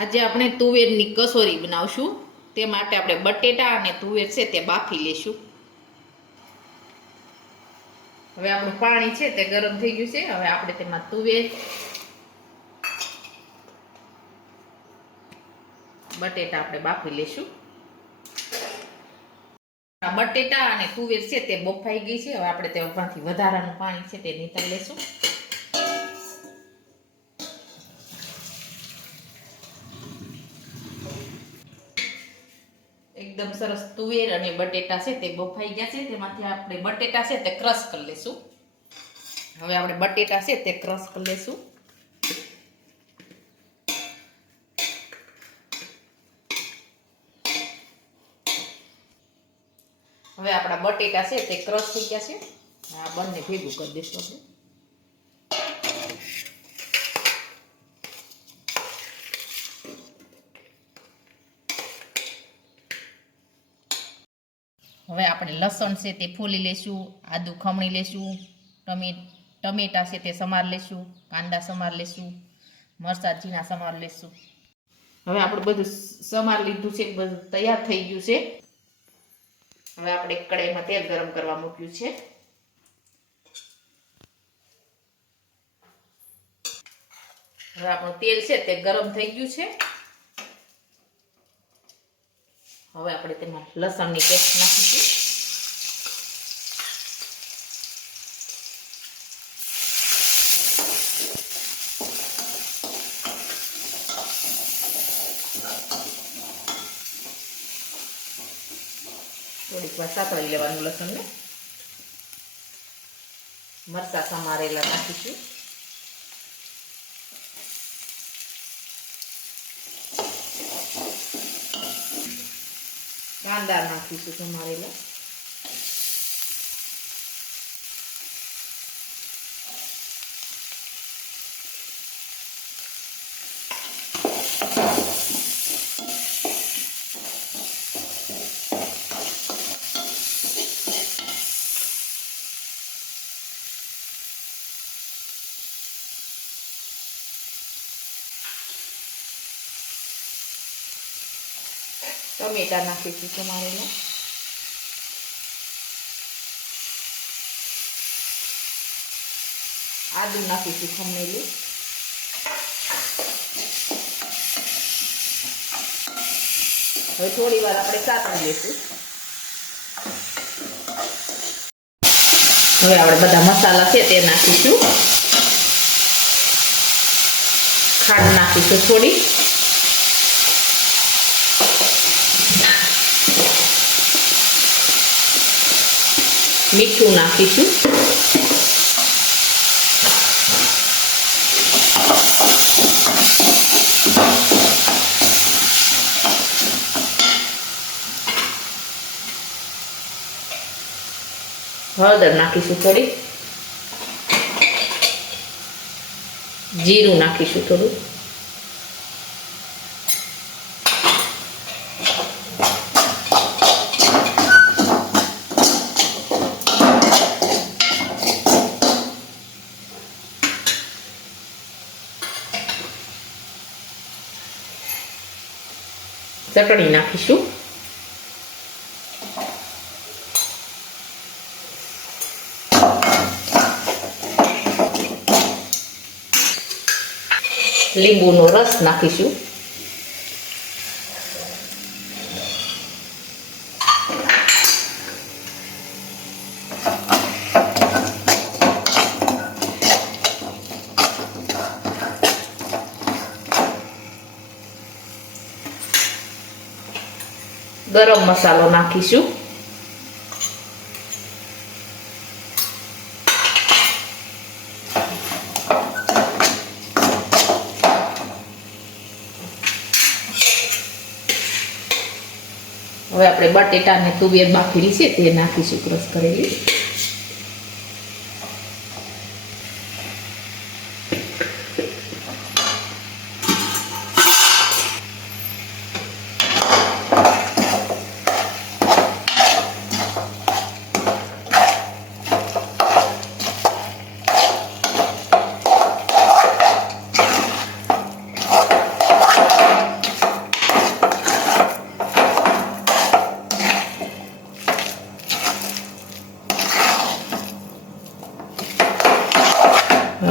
આજે આપણે તુવેરની કસોરી બનાવશું. તે માટે આપણે બટેટા અને તુવેર છે તે બાફી લેશું. હવે આપણું પાણી છે તે ગરમ થઈ ગયું છે. હવે આપણે તેમાં તુવેર, બટેટા આપણે બાફી લેશું. બટેટા અને તુવેર છે તે બફાઈ ગઈ છે. હવે આપણે તેમાંથી વધારાનું પાણી છે તે નીતારી લેશું. એકદમ સરસ તુવેર અને બટેટા છે તે બફાઈ ગયા છે. તેમાંથી આપણે બટેટા છે તે ક્રશ કરી લેશું. હવે આપણે બટેટા છે તે ક્રશ કરી લેશું. હવે આપણા બટેટા છે તે ક્રશ થઈ ગયા છે. આ બંને ભેગું કરી દઈશું આપણે. હવે આપણે લસણ છે તે ફોલી લેશું, આદુ ખમણી લેશું, ટમેટા છે તે સમાર લેશું, કાંદા સમાર લેશું, મરચાં ઝીણા સમાર લેશું. હવે આપણે બધું સમાર લીધું છે, બધું તૈયાર થઈ ગયું છે. હવે આપણે કઢાઈમાં તેલ ગરમ કરવા મૂક્યું છે. હવે આપણું તેલ છે તે ગરમ થઈ ગયું છે. હવે આપણે તેમાં લસણની પેસ્ટ નાખીશું. થોડીક વાર સાતળી લેવાનું લસણને. મરચાં સમારેલા નાખીશું. કાંદા નાખીશું સમારેલા. ટમેટા નાખીશું સમારેલા. આદુ નાખીશું ખમણેલું. હવે થોડી વાર આપણે સાતળી લઈશું. હવે આપણે બધા મસાલા છે તે નાખીશું. ખાંડ નાખીશું થોડી. મીઠું નાખીશું. હળદર નાખીશું થોડી. જીરું નાખીશું થોડું. ચટણી નાખીશું. લીંબુનો રસ નાખીશું. ગરમ મસાલો નાખીશું. હવે આપણે બટેટા અને તુવેર બાફેલી છે તે નાખીશું, ક્રશ કરેલી.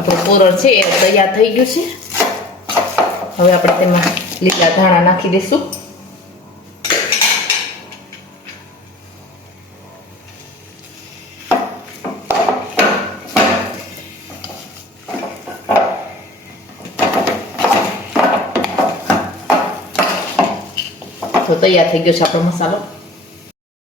આપણું પોરણ છે એ તૈયાર થઈ ગયું છે. હવે આપણે તેમાં લીલા ધાણા નાખી દઈશું. તો તૈયાર થઈ ગયો છે આપણો મસાલો.